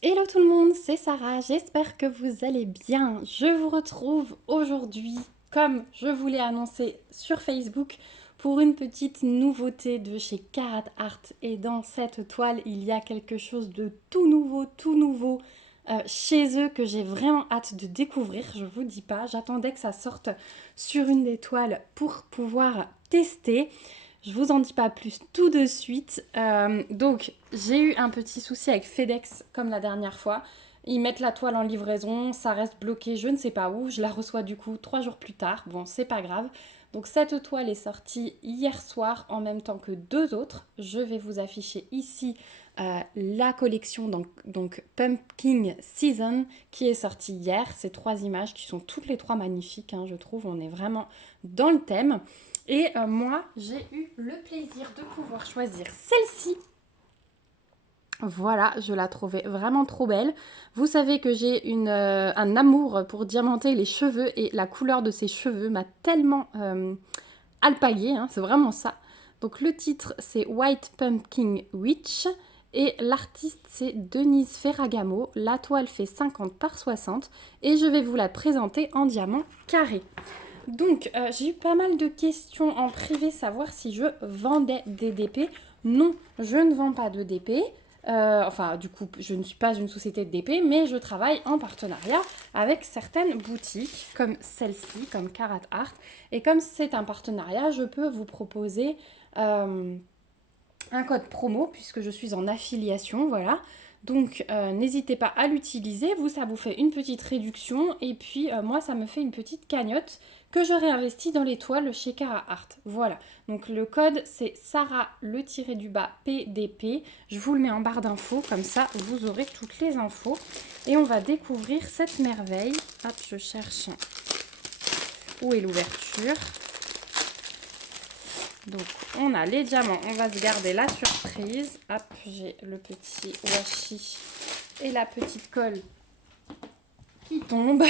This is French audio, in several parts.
Hello tout le monde, c'est Sarah, j'espère que vous allez bien. Je vous retrouve aujourd'hui, comme je vous l'ai annoncé sur Facebook, pour une petite nouveauté de chez Karat Art. Et dans cette toile, il y a quelque chose de tout nouveau chez eux que j'ai vraiment hâte de découvrir. Je vous dis pas, j'attendais que ça sorte sur une des toiles pour pouvoir tester. Je vous en dis pas plus tout de suite. Donc, j'ai eu un petit souci avec FedEx comme la dernière fois. Ils mettent la toile en livraison, ça reste bloqué, je ne sais pas où. Je la reçois du coup 3 jours plus tard. Bon, c'est pas grave. Donc, cette toile est sortie hier soir en même temps que deux autres. Je vais vous afficher ici la collection, donc Pumpkin Season, qui est sortie hier. Ces trois images qui sont toutes les trois magnifiques, hein, je trouve. On est vraiment dans le thème. Et moi, j'ai eu le plaisir de pouvoir choisir celle-ci. Voilà, je la trouvais vraiment trop belle. Vous savez que j'ai un amour pour diamanter les cheveux et la couleur de ses cheveux m'a tellement alpaguée, hein, c'est vraiment ça. Donc le titre c'est White Pumpkin Witch et l'artiste c'est Denise Ferragamo. La toile fait 50 par 60 et je vais vous la présenter en diamant carré. Donc, j'ai eu pas mal de questions en privé, savoir si je vendais des DP. Non, je ne vends pas de DP. Enfin, du coup, je ne suis pas une société de DP, mais je travaille en partenariat avec certaines boutiques, comme celle-ci, comme Karat Art. Et comme c'est un partenariat, je peux vous proposer un code promo, puisque je suis en affiliation, voilà. Donc, n'hésitez pas à l'utiliser. Vous, ça vous fait une petite réduction. Et puis, moi, ça me fait une petite cagnotte que je réinvestis dans les toiles chez Cara Art. Voilà. Donc, le code, c'est Sarah PDP. Je vous le mets en barre d'infos. Comme ça, vous aurez toutes les infos. Et on va découvrir cette merveille. Hop, je cherche où est l'ouverture. Donc, on a les diamants. On va se garder la surprise. Hop, j'ai le petit washi et la petite colle qui tombe.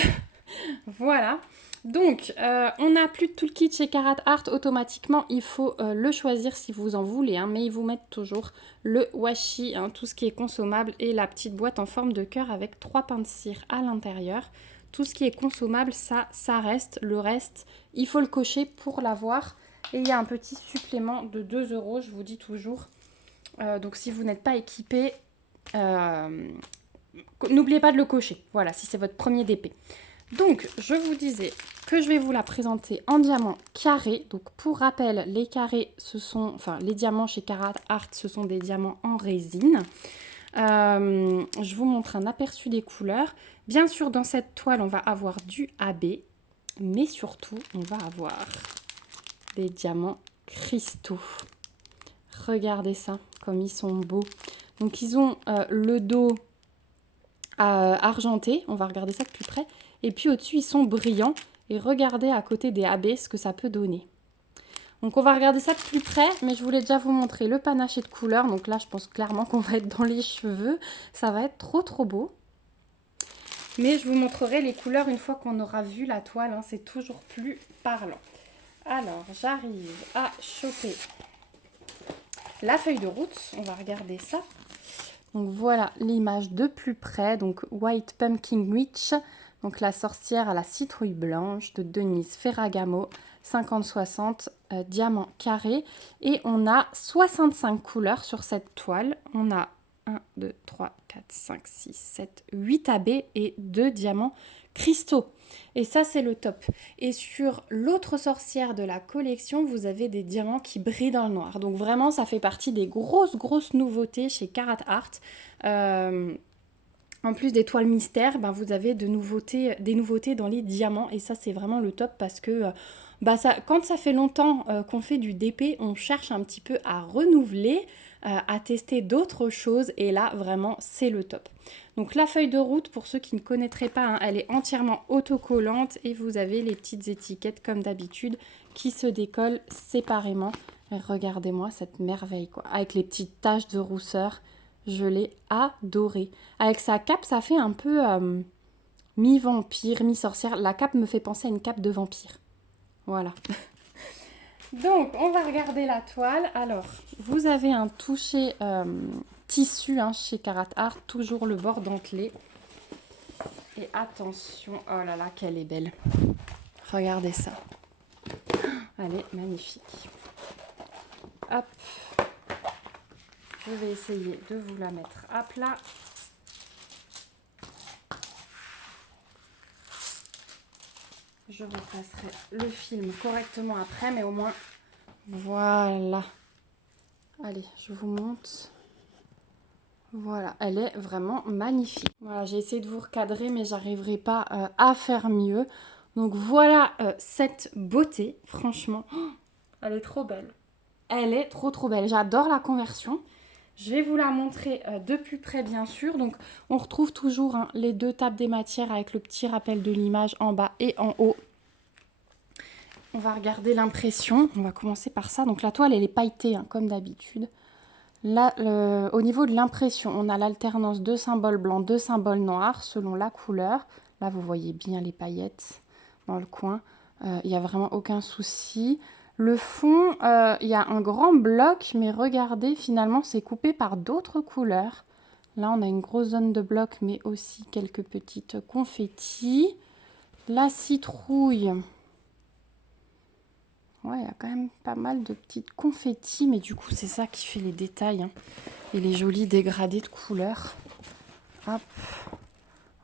Voilà. Donc, on n'a plus de toolkit chez Karat Art automatiquement. Il faut le choisir si vous en voulez. Hein, mais ils vous mettent toujours le washi, hein, tout ce qui est consommable, et la petite boîte en forme de cœur avec 3 pains de cire à l'intérieur. Tout ce qui est consommable, ça reste. Le reste, il faut le cocher pour l'avoir. Et il y a un petit supplément de 2 euros, je vous dis toujours. Donc si vous n'êtes pas équipé, n'oubliez pas de le cocher. Voilà, si c'est votre premier DP. Donc, je vous disais que je vais vous la présenter en diamant carré. Donc, pour rappel, les carrés, les diamants chez Karat Art, ce sont des diamants en résine. Je vous montre un aperçu des couleurs. Bien sûr, dans cette toile, on va avoir du AB, mais surtout, on va avoir des diamants cristaux. Regardez ça, comme ils sont beaux. Donc, ils ont le dos argenté. On va regarder ça de plus près. Et puis au-dessus, ils sont brillants. Et regardez à côté des AB ce que ça peut donner. Donc on va regarder ça de plus près, mais je voulais déjà vous montrer le panaché de couleurs. Donc là, je pense clairement qu'on va être dans les cheveux. Ça va être trop beau. Mais je vous montrerai les couleurs une fois qu'on aura vu la toile. Hein. C'est toujours plus parlant. Alors, j'arrive à choper la feuille de route. On va regarder ça. Donc voilà l'image de plus près. Donc White Pumpkin Witch. Donc la sorcière à la citrouille blanche de Denise Ferragamo, 50-60, diamant carré. Et on a 65 couleurs sur cette toile. On a 1, 2, 3, 4, 5, 6, 7, 8 AB et 2 diamants cristaux. Et ça, c'est le top. Et sur l'autre sorcière de la collection, vous avez des diamants qui brillent dans le noir. Donc vraiment, ça fait partie des grosses nouveautés chez Karat Art. En plus des toiles mystères, ben vous avez des nouveautés dans les diamants. Et ça, c'est vraiment le top parce que quand ça fait longtemps qu'on fait du DP, on cherche un petit peu à renouveler, à tester d'autres choses. Et là, vraiment, c'est le top. Donc la feuille de route, pour ceux qui ne connaîtraient pas, hein, elle est entièrement autocollante. Et vous avez les petites étiquettes, comme d'habitude, qui se décollent séparément. Et regardez-moi cette merveille, quoi. Avec les petites taches de rousseur. Je l'ai adoré. Avec sa cape, ça fait un peu mi-vampire, mi-sorcière. La cape me fait penser à une cape de vampire. Voilà. Donc, on va regarder la toile. Alors, vous avez un toucher tissu hein, chez Carat Art, toujours le bord dentelé. Et attention, oh là là, qu'elle est belle. Regardez ça. Elle est magnifique. Hop. Je vais essayer de vous la mettre à plat. Je repasserai le film correctement après, mais au moins, voilà. Allez, je vous montre. Voilà, elle est vraiment magnifique. Voilà, j'ai essayé de vous recadrer, mais j'arriverai pas à faire mieux. Donc voilà cette beauté, franchement, oh, elle est trop belle. Elle est trop belle. J'adore la conversion. Je vais vous la montrer de plus près, bien sûr. Donc, on retrouve toujours hein, les deux tables des matières avec le petit rappel de l'image en bas et en haut. On va regarder l'impression. On va commencer par ça. Donc, la toile, elle est pailletée, hein, comme d'habitude. Là, au niveau de l'impression, on a l'alternance de symboles blancs, de symboles noirs, selon la couleur. Là, vous voyez bien les paillettes dans le coin. Il n'y a vraiment aucun souci. Le fond, il y a un grand bloc, mais regardez, finalement, c'est coupé par d'autres couleurs. Là, on a une grosse zone de bloc, mais aussi quelques petites confettis. La citrouille. Ouais, il y a quand même pas mal de petites confettis, mais du coup, c'est ça qui fait les détails. Hein, et les jolis dégradés de couleurs. Hop.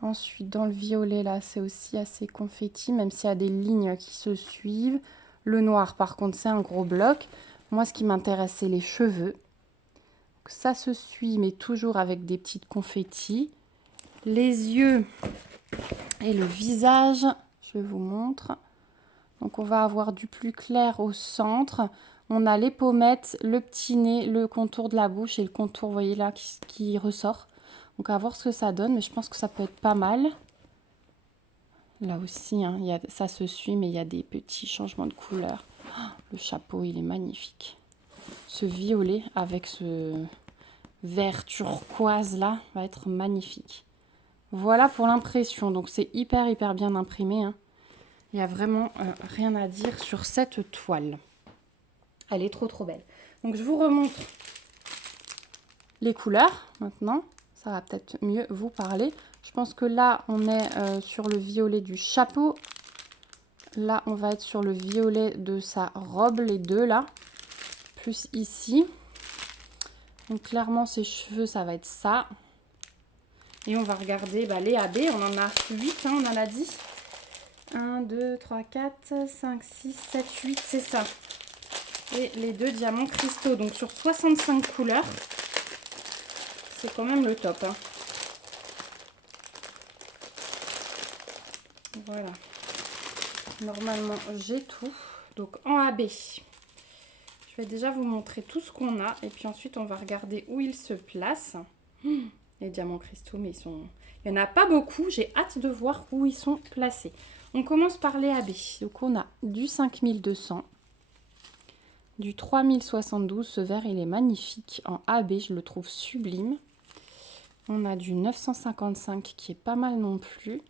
Ensuite, dans le violet, là, c'est aussi assez confetti, même s'il y a des lignes qui se suivent. Le noir, par contre, c'est un gros bloc. Moi, ce qui m'intéresse, c'est les cheveux. Donc, ça se suit, mais toujours avec des petites confettis. Les yeux et le visage, je vous montre. Donc, on va avoir du plus clair au centre. On a les pommettes, le petit nez, le contour de la bouche et le contour, vous voyez là, qui ressort. Donc, à voir ce que ça donne, mais je pense que ça peut être pas mal. Là aussi, hein, ça se suit, mais il y a des petits changements de couleur. Oh, le chapeau, il est magnifique. Ce violet avec ce vert turquoise là va être magnifique. Voilà pour l'impression. Donc c'est hyper bien imprimé. Hein. Il n'y a vraiment rien à dire sur cette toile. Elle est trop belle. Donc je vous remontre les couleurs maintenant. Ça va peut-être mieux vous parler. Je pense que là, on est sur le violet du chapeau. Là, on va être sur le violet de sa robe, les deux là. Plus ici. Donc clairement, ses cheveux, ça va être ça. Et on va regarder les AB. On en a 8, hein, on en a 10. 1, 2, 3, 4, 5, 6, 7, 8, c'est ça. Et les deux diamants cristaux. Donc sur 65 couleurs, c'est quand même le top. Hein. Voilà. Normalement, j'ai tout. Donc en AB, je vais déjà vous montrer tout ce qu'on a. Et puis ensuite, on va regarder où ils se placent. Les diamants cristaux, mais il n'y en a pas beaucoup. J'ai hâte de voir où ils sont placés. On commence par les AB. Donc on a du 5200. Du 3072. Ce vert, il est magnifique. En AB, je le trouve sublime. On a du 955 qui est pas mal non plus.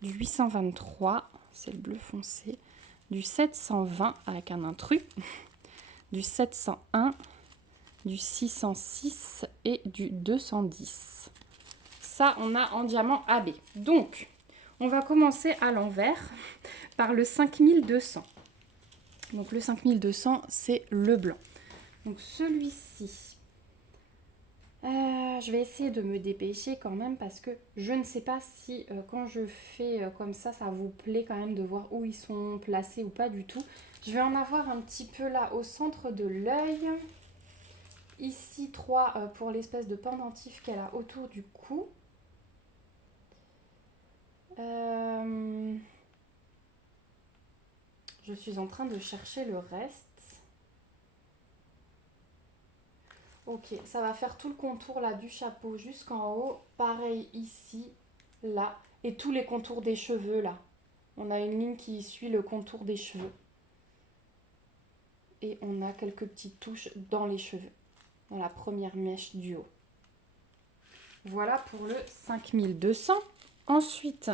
Du 823, c'est le bleu foncé. Du 720 avec un intrus. Du 701. Du 606 et du 210. Ça, on a en diamant AB. Donc, on va commencer à l'envers par le 5200. Donc, le 5200, c'est le blanc. Donc, celui-ci, je vais essayer de me dépêcher quand même parce que je ne sais pas si quand je fais comme ça vous plaît quand même de voir où ils sont placés ou pas du tout. Je vais en avoir un petit peu là au centre de l'œil. Ici, 3 pour l'espèce de pendentif qu'elle a autour du cou. Je suis en train de chercher le reste. Ok, ça va faire tout le contour là du chapeau jusqu'en haut. Pareil ici, là. Et tous les contours des cheveux là. On a une ligne qui suit le contour des cheveux. Et on a quelques petites touches dans les cheveux. Dans la première mèche du haut. Voilà pour le 5200. Ensuite,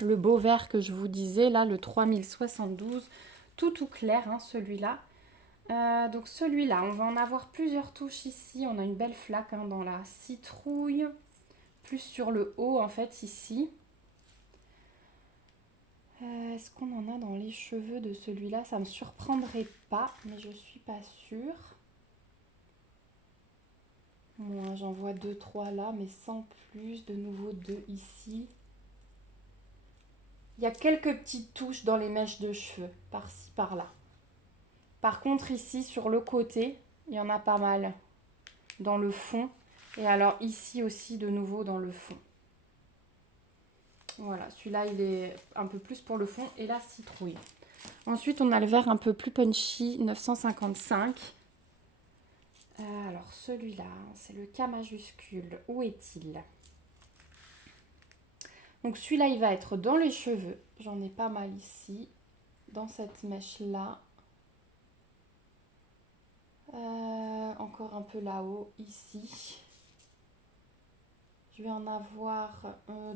le beau vert que je vous disais, là, le 3072, tout clair, hein, celui-là. Donc celui-là, on va en avoir plusieurs touches ici. On a une belle flaque hein, dans la citrouille. Plus sur le haut en fait ici. Est-ce qu'on en a dans les cheveux de celui-là? Ça ne me surprendrait pas, mais je suis pas sûre. Moi j'en vois 2-3 là, mais sans plus. De nouveau 2 ici. Il y a quelques petites touches dans les mèches de cheveux, par-ci, par-là. Par contre ici sur le côté, il y en a pas mal dans le fond. Et alors ici aussi de nouveau dans le fond. Voilà, celui-là il est un peu plus pour le fond et la citrouille. Ensuite on a le vert un peu plus punchy, 955. Alors celui-là, c'est le K majuscule. Où est-il? Donc celui-là il va être dans les cheveux. J'en ai pas mal ici, dans cette mèche-là. Encore un peu là-haut, ici. Je vais en avoir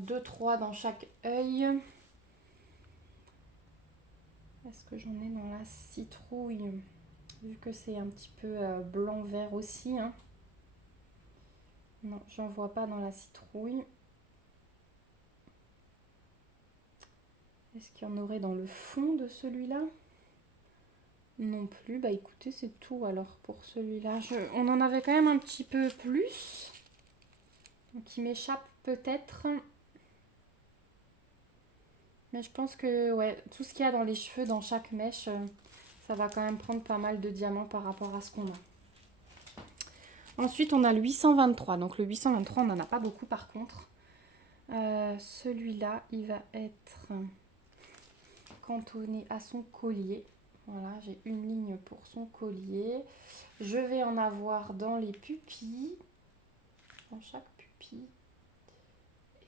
2-3 dans chaque œil. Est-ce que j'en ai dans la citrouille? Vu que c'est un petit peu blanc-vert aussi. Hein. Non, j'en vois pas dans la citrouille. Est-ce qu'il y en aurait dans le fond de celui-là? Non plus. Bah écoutez, c'est tout alors pour celui-là. On en avait quand même un petit peu plus. Donc il m'échappe peut-être. Mais je pense que ouais, tout ce qu'il y a dans les cheveux, dans chaque mèche, ça va quand même prendre pas mal de diamants par rapport à ce qu'on a. Ensuite, on a le 823. Donc le 823, on n'en a pas beaucoup par contre. Celui-là, il va être cantonné à son collier. Voilà, j'ai une ligne pour son collier. Je vais en avoir dans les pupilles. Dans chaque pupille.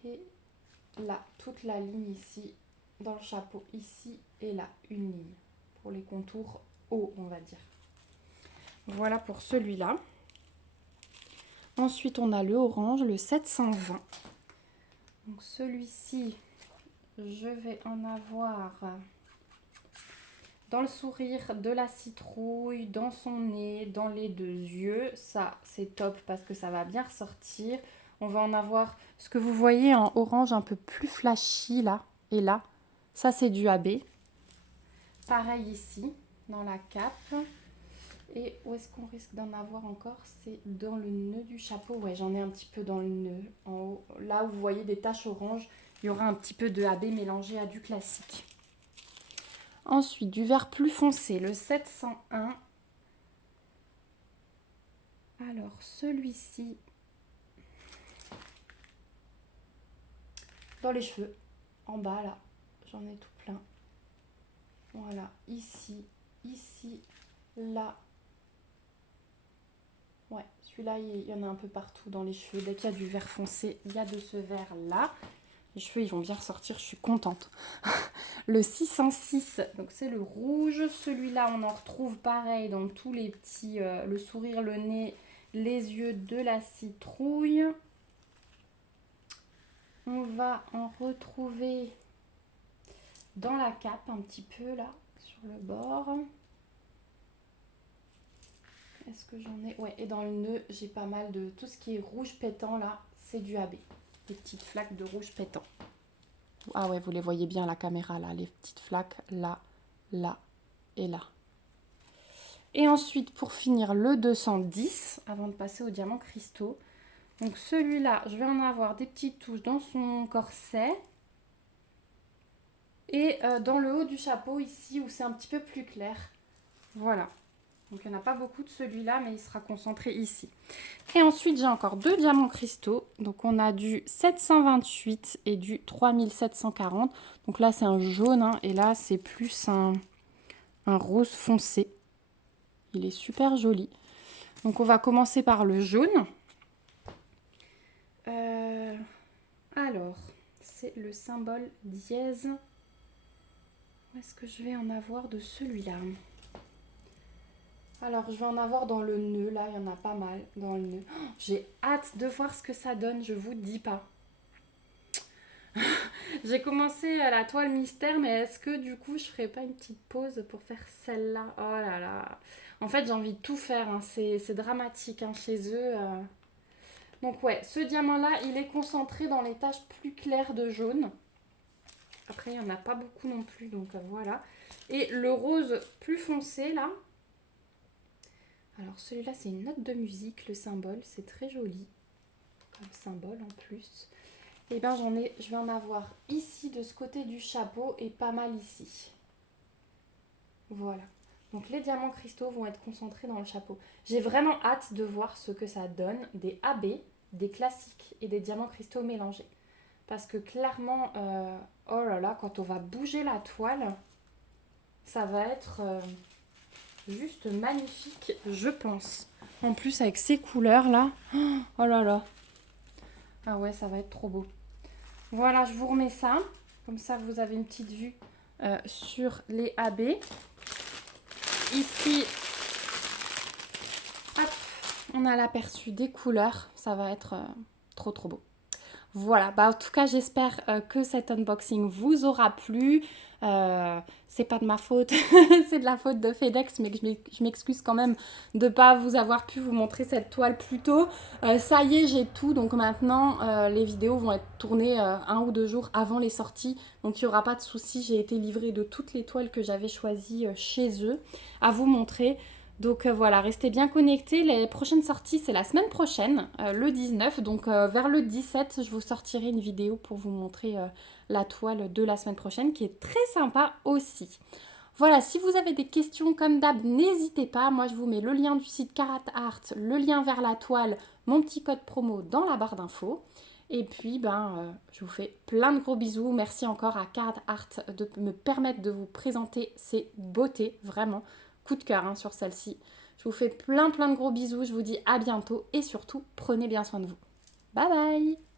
Et là, toute la ligne ici. Dans le chapeau ici et là, une ligne. Pour les contours hauts, on va dire. Voilà pour celui-là. Ensuite, on a le orange, le 720. Donc celui-ci, je vais en avoir dans le sourire de la citrouille, dans son nez, dans les 2 yeux. Ça, c'est top parce que ça va bien ressortir. On va en avoir ce que vous voyez en orange un peu plus flashy là et là. Ça, c'est du AB. Pareil ici, dans la cape. Et où est-ce qu'on risque d'en avoir encore? C'est dans le nœud du chapeau. Ouais, j'en ai un petit peu dans le nœud. En haut, là où vous voyez des taches oranges, il y aura un petit peu de AB mélangé à du classique. Ensuite, du vert plus foncé, le 701. Alors, celui-ci, dans les cheveux, en bas là, j'en ai tout plein. Voilà, ici, ici, là. Ouais, celui-là, il y en a un peu partout dans les cheveux. Dès qu'il y a du vert foncé, il y a de ce vert-là. Les cheveux, ils vont bien ressortir, je suis contente. Le 606, donc c'est le rouge. Celui-là, on en retrouve pareil dans tous les petits... le sourire, le nez, les yeux de la citrouille. On va en retrouver dans la cape un petit peu là, sur le bord. Est-ce que j'en ai? Ouais, et dans le nœud, j'ai pas mal de... Tout ce qui est rouge pétant là, c'est du AB. Des petites flaques de rouge pétant. Ah ouais, vous les voyez bien à la caméra là, les petites flaques là, là et là. Et ensuite, pour finir, le 210, avant de passer aux diamants cristaux. Donc celui-là, je vais en avoir des petites touches dans son corset. Et dans le haut du chapeau ici, où c'est un petit peu plus clair. Voilà. Donc il n'y en a pas beaucoup de celui-là, mais il sera concentré ici. Et ensuite, j'ai encore 2 diamants cristaux. Donc on a du 728 et du 3740. Donc là, c'est un jaune, hein, et là, c'est plus un rose foncé. Il est super joli. Donc on va commencer par le jaune. Alors, c'est le symbole dièse. Où est-ce que je vais en avoir de celui-là? Alors, je vais en avoir dans le nœud. Là, il y en a pas mal dans le nœud. Oh, j'ai hâte de voir ce que ça donne, je vous dis pas. J'ai commencé la toile mystère, mais est-ce que du coup je ferais pas une petite pause pour faire celle-là? Oh là là. En fait, j'ai envie de tout faire, hein. C'est dramatique hein, chez eux. Donc ouais, ce diamant-là, il est concentré dans les taches plus claires de jaune. Après, il n'y en a pas beaucoup non plus, donc voilà. Et le rose plus foncé, là. Alors celui-là, c'est une note de musique, le symbole. C'est très joli comme symbole en plus. Et bien je vais en avoir ici de ce côté du chapeau et pas mal ici. Voilà. Donc les diamants cristaux vont être concentrés dans le chapeau. J'ai vraiment hâte de voir ce que ça donne des AB, des classiques et des diamants cristaux mélangés. Parce que clairement, oh là là, quand on va bouger la toile, ça va être juste magnifique, je pense. En plus avec ces couleurs là, oh là là. Ah ouais, ça va être trop beau. Voilà, je vous remets ça. Comme ça, vous avez une petite vue sur les AB. Ici, hop, on a l'aperçu des couleurs. Ça va être trop trop beau. Voilà, bah en tout cas j'espère que cet unboxing vous aura plu. C'est pas de ma faute, c'est de la faute de FedEx, mais que je m'excuse quand même de ne pas vous avoir pu vous montrer cette toile plus tôt. Ça y est, j'ai tout, donc maintenant les vidéos vont être tournées 1 ou 2 jours avant les sorties, donc il n'y aura pas de souci. J'ai été livrée de toutes les toiles que j'avais choisies chez eux à vous montrer. Donc voilà, restez bien connectés. Les prochaines sorties, c'est la semaine prochaine, le 19. Donc vers le 17, je vous sortirai une vidéo pour vous montrer la toile de la semaine prochaine, qui est très sympa aussi. Voilà, si vous avez des questions comme d'hab, n'hésitez pas. Moi, je vous mets le lien du site Carat Art, le lien vers la toile, mon petit code promo dans la barre d'infos. Et puis, je vous fais plein de gros bisous. Merci encore à Carat Art de me permettre de vous présenter ces beautés, vraiment. Coup de cœur hein, sur celle-ci. Je vous fais plein de gros bisous, je vous dis à bientôt et surtout prenez bien soin de vous. Bye bye!